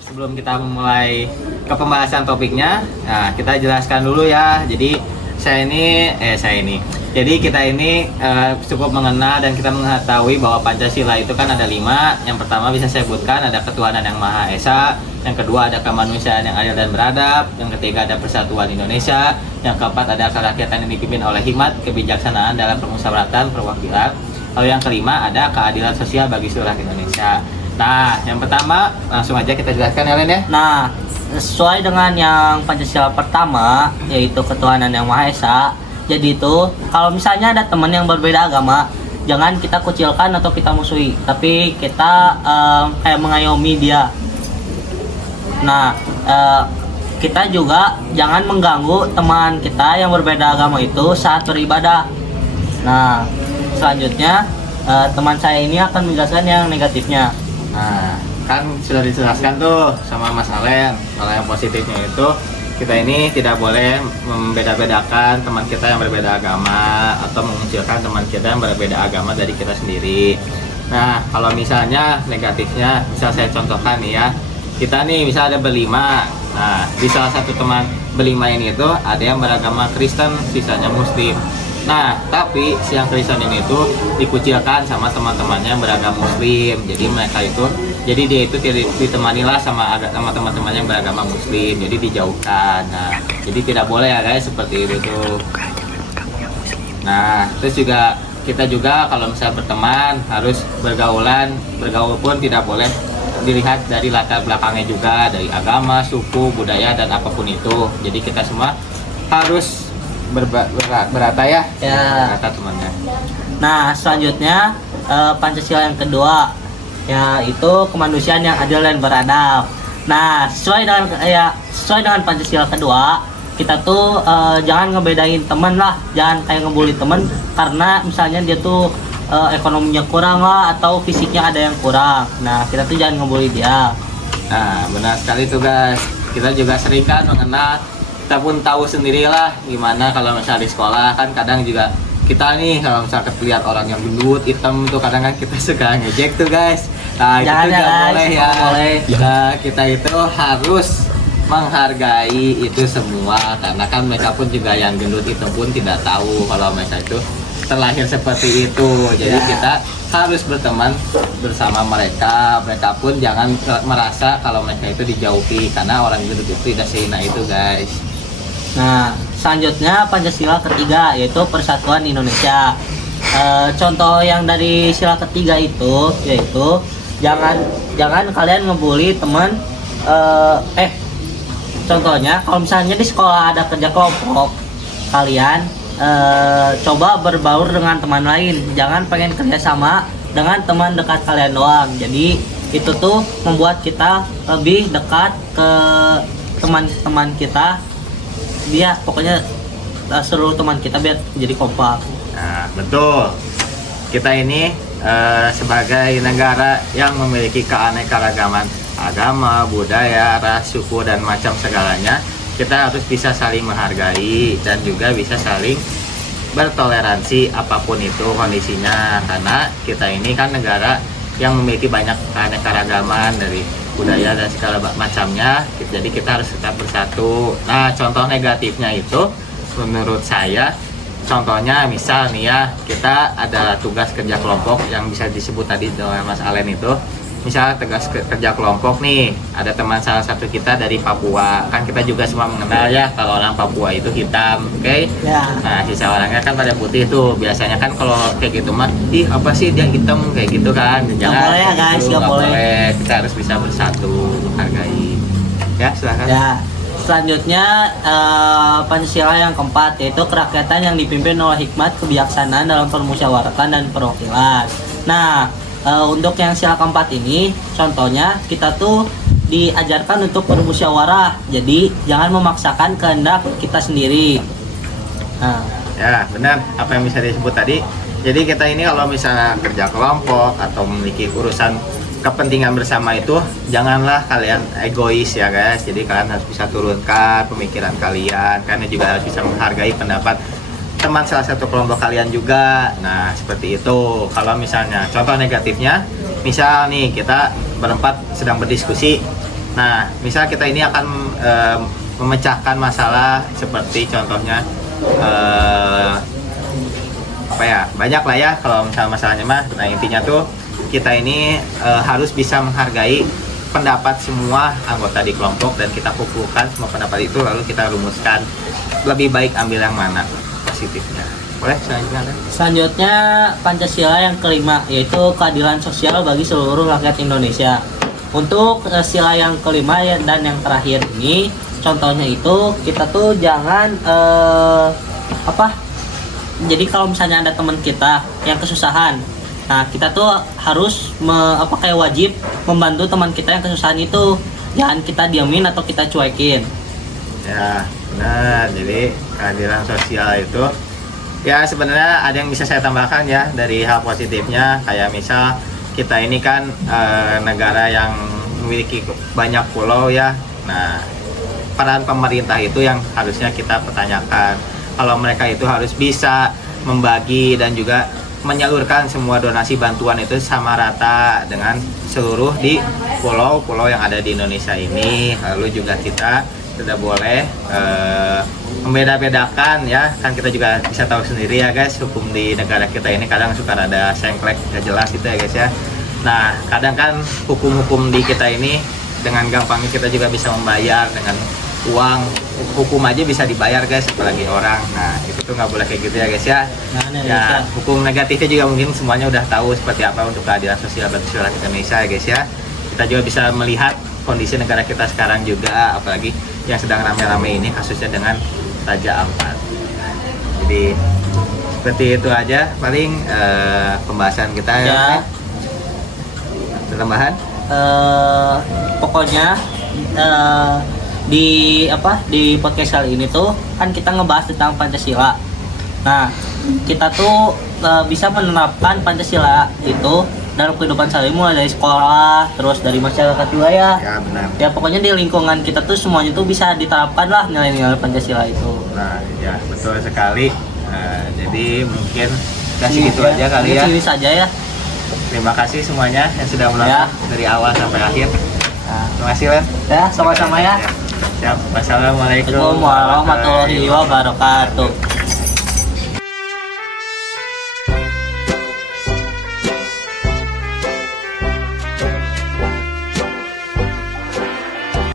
sebelum kita memulai ke pembahasan topiknya, nah kita jelaskan dulu ya. Jadi Jadi kita ini cukup mengenal dan kita mengetahui bahwa Pancasila itu kan ada 5. Yang pertama bisa saya sebutkan ada ketuhanan yang Maha Esa, yang kedua ada kemanusiaan yang adil dan beradab, yang ketiga ada persatuan Indonesia, yang keempat ada kerakyatan yang dipimpin oleh hikmat, kebijaksanaan dalam permusyawaratan perwakilan, lalu yang kelima ada keadilan sosial bagi seluruh Indonesia. Nah, yang pertama langsung aja kita jelaskan ya Len ya. Nah, sesuai dengan yang Pancasila pertama, yaitu ketuhanan yang Maha Esa. Jadi itu, kalau misalnya ada teman yang berbeda agama, jangan kita kucilkan atau kita musuhi, tapi kita kayak mengayomi dia. Nah, kita juga jangan mengganggu teman kita yang berbeda agama itu saat beribadah. Nah, selanjutnya teman saya ini akan menjelaskan yang negatifnya. Nah, kan sudah dijelaskan tuh sama Mas Alen. Kalau yang positifnya itu kita ini tidak boleh membeda-bedakan teman kita yang berbeda agama atau mengucilkan teman kita yang berbeda agama dari kita sendiri. Nah, kalau misalnya negatifnya, misal saya contohkan nih ya, kita nih bisa ada berlima. Nah, di salah satu teman berlima ini itu ada yang beragama Kristen, sisanya Muslim. Nah, tapi si yang Kristen ini itu dikucilkan sama teman-temannya yang beragama Muslim. Jadi mereka itu, jadi dia itu ditemanilah sama teman-temannya yang beragama Muslim. Jadi dijauhkan. Nah, jadi tidak boleh ya guys seperti itu tuh. Nah, terus juga kita juga kalau misalnya berteman harus bergaul pun tidak boleh dilihat dari latar belakangnya juga, dari agama, suku, budaya dan apapun itu. Jadi kita semua harus berata ya, berata temannya. Nah, selanjutnya Pancasila yang kedua, yaitu kemanusiaan yang adil dan beradab. Nah, sesuai dengan Pancasila kedua, kita tuh jangan ngebedain teman lah, jangan kayak ngebully teman karena misalnya dia tuh ekonominya kurang lah atau fisiknya ada yang kurang. Nah, kita tuh jangan ngebully dia. Nah, benar sekali tuh guys. Kita juga sering kan mengenal, kita pun tahu sendirilah gimana kalau misalnya di sekolah kan kadang juga kita nih kalau misalnya lihat orang yang gendut hitam tuh kadang kan kita suka ngejek tuh guys. Nah, jangan itu nggak boleh ya. Boleh. Nah, kita itu harus menghargai itu semua karena kan mereka pun juga yang gendut hitam pun tidak tahu kalau mereka itu terlahir seperti itu. Jadi kita harus berteman bersama mereka. Mereka pun jangan merasa kalau mereka itu dijauhi karena orang gendut itu tidak sehina itu guys. Nah, selanjutnya Pancasila ketiga, yaitu persatuan Indonesia. Contoh yang dari sila ketiga itu yaitu jangan kalian ngebully teman. Contohnya kalau misalnya di sekolah ada kerja kelompok, kalian coba berbaur dengan teman lain, jangan pengen kerjasama dengan teman dekat kalian doang. Jadi itu tuh membuat kita lebih dekat ke teman-teman kita. Dia pokoknya seluruh teman kita biar jadi kompak. Nah, betul. Kita ini sebagai negara yang memiliki keanekaragaman agama, budaya, ras, suku dan macam segalanya, kita harus bisa saling menghargai dan juga bisa saling bertoleransi apapun itu kondisinya. Karena kita ini kan negara yang memiliki banyak keanekaragaman dari budaya dan segala macamnya, jadi kita harus tetap bersatu. Nah, contoh negatifnya itu menurut saya, contohnya misal nih ya, kita ada tugas kerja kelompok yang bisa disebut tadi oleh Mas Alen itu. Misal tugas kerja kelompok nih, ada teman salah satu kita dari Papua, kan kita juga semua mengenal ya kalau orang Papua itu hitam, oke? Ya. Nah, sisa orangnya kan pada putih tuh. Biasanya kan kalau kayak gitu mah, ih apa sih dia hitam kayak gitu kan? Nggak boleh ya guys, nggak boleh. Kita harus bisa bersatu, menghargai. Ya, silakan. Ya. Selanjutnya Pancasila yang keempat, yaitu kerakyatan yang dipimpin oleh hikmat, kebijaksanaan dalam permusyawaratan dan perwakilan. Nah, untuk yang sila keempat ini, contohnya kita tuh diajarkan untuk bermusyawarah. Jadi jangan memaksakan kehendak kita sendiri. Nah, ya benar apa yang bisa disebut tadi. Jadi kita ini kalau misalnya kerja kelompok atau memiliki urusan kepentingan bersama itu, janganlah kalian egois ya guys. Jadi kalian harus bisa turunkan pemikiran kalian, karena juga harus bisa menghargai pendapat teman salah satu kelompok kalian juga. Nah, seperti itu. Kalau misalnya contoh negatifnya, misal nih kita berempat sedang berdiskusi, Nah, misal kita ini akan memecahkan masalah seperti contohnya apa ya, banyak lah ya kalau misalnya masalahnya mah. Nah, intinya tuh kita ini harus bisa menghargai pendapat semua anggota di kelompok dan kita kumpulkan semua pendapat itu lalu kita rumuskan lebih baik ambil yang mana positifnya. Boleh selanjutnya? Selanjutnya Pancasila yang kelima yaitu keadilan sosial bagi seluruh rakyat Indonesia. Untuk sila yang kelima dan yang terakhir ini contohnya itu kita tuh jangan jadi kalau misalnya ada teman kita yang kesusahan, nah kita tuh harus kayak wajib membantu teman kita yang kesusahan itu, jangan kita diamin atau kita cuekin. Ya benar, jadi keadilan sosial itu ya sebenarnya ada yang bisa saya tambahkan ya dari hal positifnya, kayak misal kita ini kan negara yang memiliki banyak pulau ya. Nah, peran pemerintah itu yang harusnya kita pertanyakan. Kalau mereka itu harus bisa membagi dan juga menyalurkan semua donasi bantuan itu sama rata dengan seluruh di pulau-pulau yang ada di Indonesia ini. Lalu juga kita tidak boleh membeda-bedakan ya, kan kita juga bisa tahu sendiri ya guys, hukum di negara kita ini kadang suka ada sengklek gak jelas gitu ya guys ya. Nah, kadang kan hukum-hukum di kita ini dengan gampangnya kita juga bisa membayar dengan uang, hukum aja bisa dibayar guys, apalagi orang. Nah, itu tuh nggak boleh kayak gitu ya guys ya. Ya, hukum negatifnya juga mungkin semuanya udah tahu seperti apa untuk keadilan sosial bagi seluruh rakyat Indonesia ya guys ya. Kita juga bisa melihat kondisi negara kita sekarang juga, apalagi yang sedang rame-rame ini kasusnya dengan Raja Ampat. Jadi seperti itu aja paling pembahasan kita ya. Ada tambahan? Pokoknya di podcast kali ini tuh kan kita ngebahas tentang Pancasila. Nah, kita tuh bisa menerapkan Pancasila itu dalam kehidupan sehari-hari, mulai dari sekolah, terus dari masyarakat juga ya. Ya benar. Ya pokoknya di lingkungan kita tuh semuanya tuh bisa diterapkan lah nilai-nilai Pancasila itu. Nah, ya betul sekali. Jadi mungkin segitu aja kali ya. Ini saja ya. Terima kasih semuanya yang sudah menonton dari awal sampai akhir. Terima kasih Len. Ya, sama-sama ya. Siap. Wassalamualaikum Warahmatullahi wabarakatuh.